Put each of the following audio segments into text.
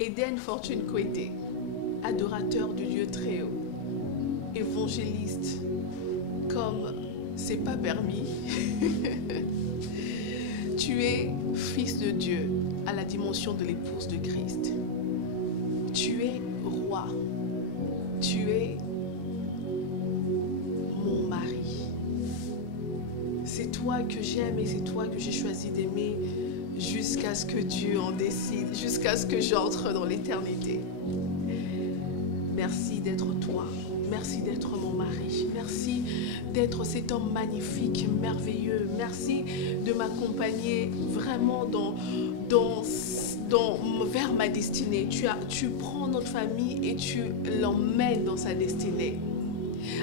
Eden Fortune Kouete, adorateur du Dieu très haut, évangéliste, comme c'est pas permis. Tu es fils de Dieu à la dimension de l'épouse de Christ. Tu es roi. Tu es mon mari. C'est toi que j'aime et c'est toi que j'ai choisi d'aimer jusqu'à ce que Dieu en décide, jusqu'à ce que j'entre dans l'éternité. Merci d'être toi. Merci d'être mon mari. Merci d'être cet homme magnifique, merveilleux. Merci de m'accompagner vraiment vers ma destinée. Tu prends notre famille et tu l'emmènes dans sa destinée.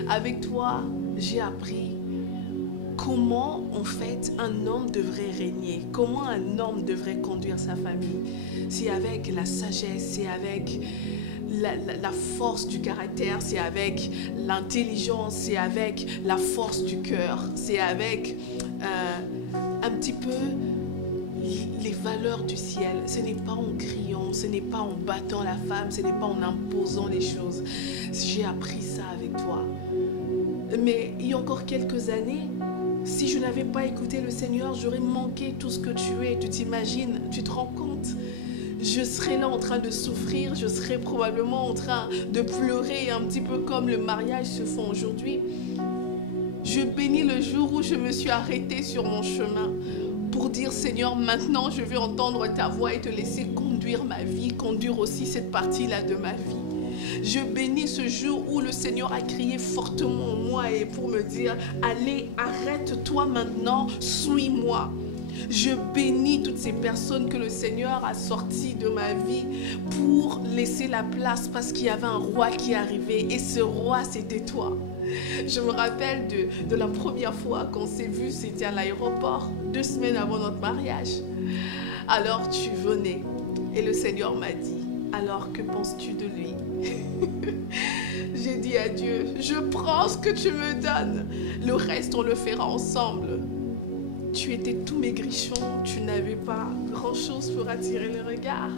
Avec toi, j'ai appris comment en fait un homme devrait régner, comment un homme devrait conduire sa famille. C'est avec la sagesse, c'est avec la force du caractère, c'est avec l'intelligence, c'est avec la force du cœur, c'est avec un petit peu les valeurs du ciel. Ce n'est pas en criant, ce n'est pas en battant la femme, ce n'est pas en imposant les choses. J'ai appris ça avec toi. Mais il y a encore quelques années, si je n'avais pas écouté le Seigneur, j'aurais manqué tout ce que tu es. Tu t'imagines, tu te rends compte? Je serais là en train de souffrir, je serais probablement en train de pleurer, un petit peu comme le mariage se fait aujourd'hui. Je bénis le jour où je me suis arrêtée sur mon chemin pour dire, Seigneur, maintenant je veux entendre ta voix et te laisser conduire ma vie, conduire aussi cette partie-là de ma vie. Je bénis ce jour où le Seigneur a crié fortement en moi et pour me dire, allez, arrête-toi maintenant, suis-moi. Je bénis toutes ces personnes que le Seigneur a sorties de ma vie pour laisser la place parce qu'il y avait un roi qui arrivait et ce roi c'était toi. Je me rappelle de la première fois qu'on s'est vu, c'était à l'aéroport, 2 semaines avant notre mariage. Alors tu venais et le Seigneur m'a dit, alors que penses-tu de lui? J'ai dit à Dieu, je prends ce que tu me donnes, le reste on le fera ensemble. Tu étais tout maigrichon, tu n'avais pas grand-chose pour attirer le regard.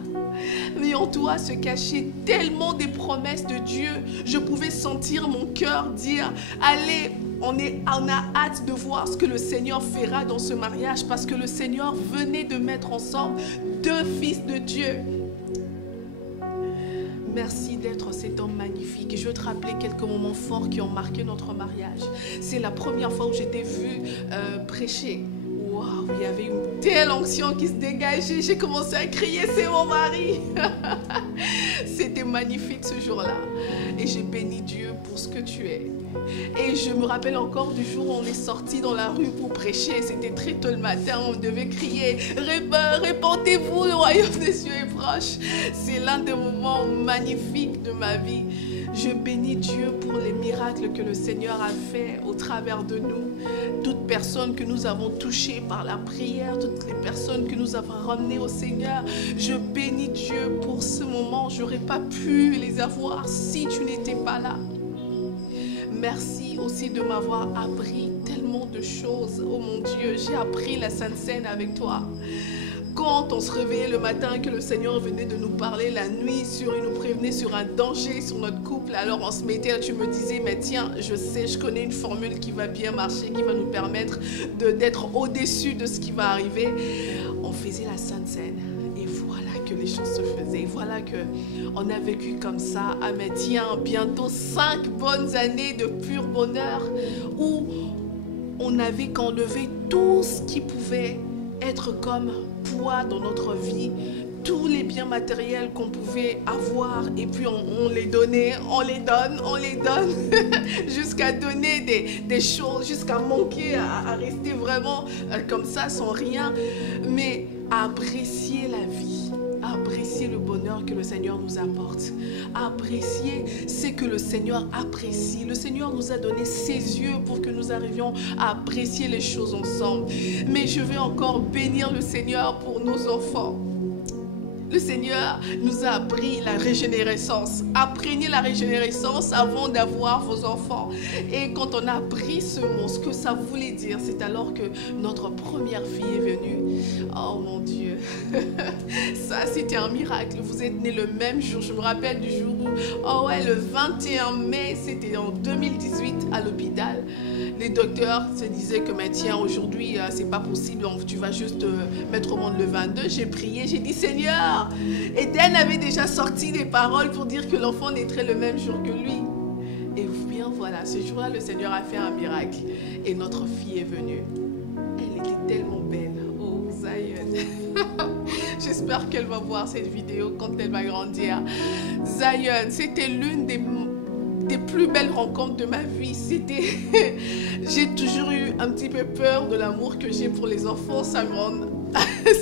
Mais en toi se cachaient tellement des promesses de Dieu. Je pouvais sentir mon cœur dire, allez, on a hâte de voir ce que le Seigneur fera dans ce mariage parce que le Seigneur venait de mettre ensemble 2 fils de Dieu. Merci d'être cet homme magnifique. Et je veux te rappeler quelques moments forts qui ont marqué notre mariage. C'est la première fois où je t'ai vu prêcher. Waouh, il y avait une telle onction qui se dégageait. J'ai commencé à crier, c'est mon mari. C'était magnifique ce jour-là. Et j'ai béni Dieu pour ce que tu es. Et je me rappelle encore du jour où on est sorti dans la rue pour prêcher. C'était très tôt le matin, on devait crier, répandez-vous, le royaume des cieux est proche. C'est l'un des moments magnifiques de ma vie. Je bénis Dieu pour les miracles que le Seigneur a fait au travers de nous. Toutes personnes que nous avons touchées par la prière, toutes les personnes que nous avons ramenées au Seigneur. Je bénis Dieu pour ce moment. Je n'aurais pas pu les avoir si tu n'étais pas là. Merci aussi de m'avoir appris tellement de choses. Oh mon Dieu, j'ai appris la Sainte Seine avec toi. Quand on se réveillait le matin, que le Seigneur venait de nous parler la nuit, il nous prévenait sur un danger sur notre couple, alors on se mettait, tu me disais, mais tiens, je sais, je connais une formule qui va bien marcher, qui va nous permettre d'être au-dessus de ce qui va arriver. On faisait la Sainte Seine. Et voilà que les choses se faisaient. Voilà qu'on a vécu comme ça. Ah mais tiens, bientôt 5 bonnes années de pur bonheur où on avait qu'enlever tout ce qui pouvait être comme poids dans notre vie, tous les biens matériels qu'on pouvait avoir et puis on les donnait, on les donne jusqu'à donner des choses, jusqu'à manquer, à rester vraiment comme ça sans rien, mais à apprécier la vie, à apprécier le bonheur que le Seigneur nous apporte, à apprécier ce que le Seigneur apprécie. Le Seigneur nous a donné ses yeux pour que nous arrivions à apprécier les choses ensemble. Mais je vais encore bénir le Seigneur pour nos enfants. Le Seigneur nous a appris la régénérescence. Apprenez la régénérescence avant d'avoir vos enfants. Et quand on a appris ce mot, ce que ça voulait dire, c'est alors que notre première fille est venue. Oh mon Dieu, ça c'était un miracle. Vous êtes nés le même jour. Je me rappelle du jour où, oh ouais, le 21 mai, c'était en 2018 à l'hôpital. Les docteurs se disaient que, mais tiens, aujourd'hui, c'est pas possible, tu vas juste mettre au monde le 22. J'ai prié, j'ai dit, Seigneur, Eden avait déjà sorti des paroles pour dire que l'enfant naîtrait le même jour que lui. Et bien voilà, ce jour-là, le Seigneur a fait un miracle. Et notre fille est venue. Elle était tellement belle. Oh, Zion. J'espère qu'elle va voir cette vidéo quand elle va grandir. Zion, c'était l'une des plus belles rencontres de ma vie. J'ai toujours eu un petit peu peur de l'amour que j'ai pour les enfants. Ça me rend...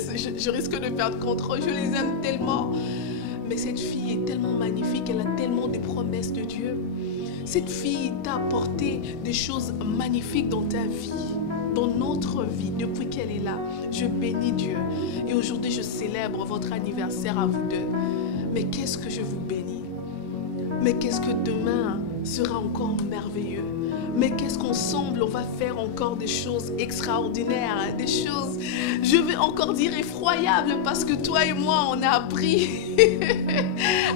je risque de perdre contrôle. Je les aime tellement. Mais cette fille est tellement magnifique. Elle a tellement des promesses de Dieu. Cette fille t'a apporté des choses magnifiques dans ta vie, dans notre vie, depuis qu'elle est là. Je bénis Dieu. Et aujourd'hui, je célèbre votre anniversaire à vous deux. Mais qu'est-ce que je vous bénis? Mais qu'est-ce que demain sera encore merveilleux? Mais qu'est-ce qu'ensemble on va faire encore des choses extraordinaires, des choses, je vais encore dire effroyables, parce que toi et moi on a appris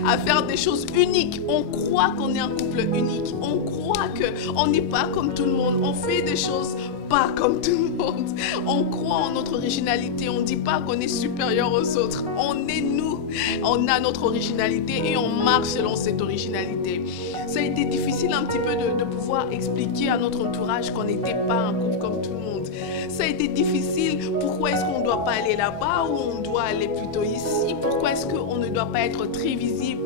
à faire des choses uniques. On croit qu'on est un couple unique, on croit qu'on n'est pas comme tout le monde, on fait des choses pas comme tout le monde. On croit en notre originalité, on ne dit pas qu'on est supérieur aux autres, on est nous, on a notre originalité et on marche selon cette originalité. Ça a été difficile un petit peu de pouvoir expliquer à notre entourage qu'on n'était pas un couple comme tout le monde. Ça a été difficile, pourquoi est-ce qu'on ne doit pas aller là-bas ou on doit aller plutôt ici? Pourquoi est-ce qu'on ne doit pas être très visible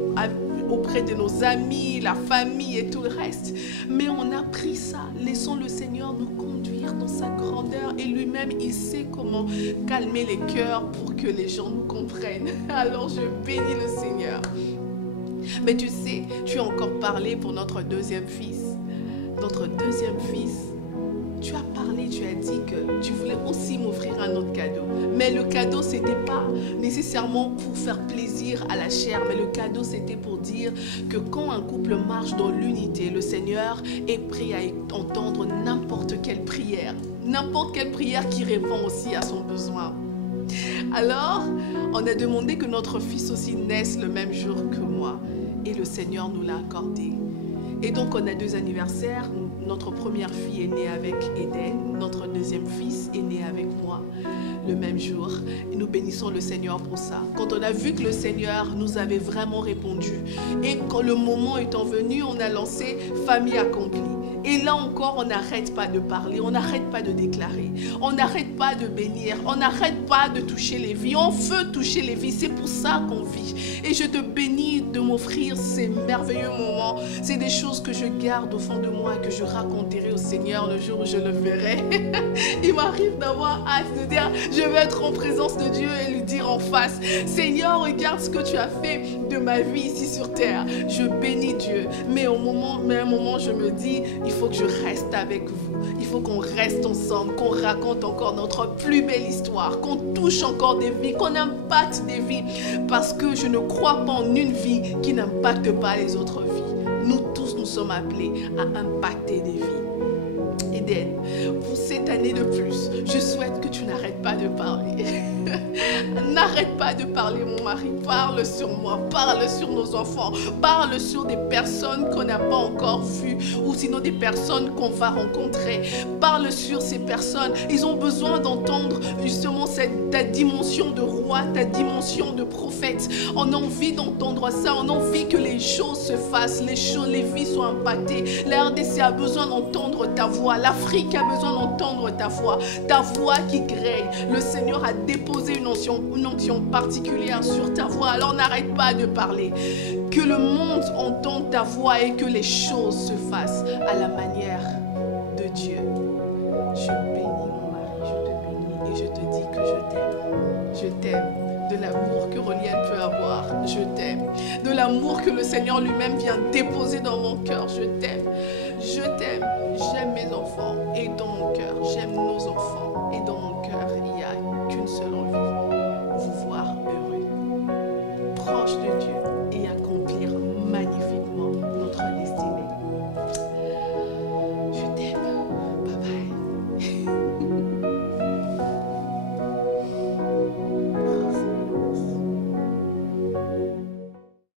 auprès de nos amis, la famille et tout le reste? Mais on a pris ça, laissons le Seigneur nous conduire dans sa grandeur et lui-même il sait comment calmer les cœurs pour que les gens nous comprennent. Alors je bénis le Seigneur. Mais tu sais, tu as encore parlé pour notre deuxième fils. Notre deuxième fils, tu as parlé, tu as dit que tu voulais aussi m'offrir un autre cadeau. Mais le cadeau, ce n'était pas nécessairement pour faire plaisir à la chair, mais le cadeau, c'était pour dire que quand un couple marche dans l'unité, le Seigneur est prêt à entendre n'importe quelle prière qui répond aussi à son besoin. Alors, on a demandé que notre fils aussi naisse le même jour que moi. Et le Seigneur nous l'a accordé. Et donc, on a 2 anniversaires. Notre première fille est née avec Eden. Notre deuxième fils est né avec moi le même jour. Et nous bénissons le Seigneur pour ça. Quand on a vu que le Seigneur nous avait vraiment répondu. Et quand le moment étant venu, on a lancé Famille Accomplie. Et là encore, on n'arrête pas de parler, on n'arrête pas de déclarer, on n'arrête pas de bénir, on n'arrête pas de toucher les vies. On veut toucher les vies, c'est pour ça qu'on vit. Et je te bénis de m'offrir ces merveilleux moments. C'est des choses que je garde au fond de moi, que je raconterai au Seigneur le jour où je le verrai. Il m'arrive d'avoir hâte de dire, je veux être en présence de Dieu et lui dire en face, Seigneur, regarde ce que tu as fait de ma vie ici sur terre. Je bénis Dieu. Mais à un moment, je me dis, il faut que je reste avec vous. Il faut qu'on reste ensemble, qu'on raconte encore notre plus belle histoire, qu'on touche encore des vies, qu'on impacte des vies. Parce que je ne crois pas en une vie qui n'impacte pas les autres vies. Nous tous, nous sommes appelés à impacter des vies. Eden, pour cette année de plus, je souhaite que tu n'arrêtes pas de parler. N'arrête pas de parler, mon mari. Parle sur moi, parle sur nos enfants, parle sur des personnes qu'on n'a pas encore vues ou sinon des personnes qu'on va rencontrer. Parle sur ces personnes. Ils ont besoin d'entendre justement ta dimension de roi, ta dimension de prophète. On a envie d'entendre ça, on a envie que les choses se fassent, les vies soient impactées. La RDC a besoin d'entendre ta voix. L'Afrique a besoin d'entendre ta voix qui grêle. Le Seigneur a déposé une onction particulière sur ta voix. Alors n'arrête pas de parler. Que le monde entende ta voix et que les choses se fassent à la manière de Dieu. Je bénis mon mari, je te bénis et je te dis que je t'aime. Je t'aime. De l'amour que Rolienne peut avoir, je t'aime. De l'amour que le Seigneur lui-même vient déposer dans mon cœur, je t'aime. Je t'aime, j'aime mes enfants et dans mon cœur, j'aime nos enfants et dans mon cœur, il n'y a qu'une seule envie, vous voir heureux. de Dieu et à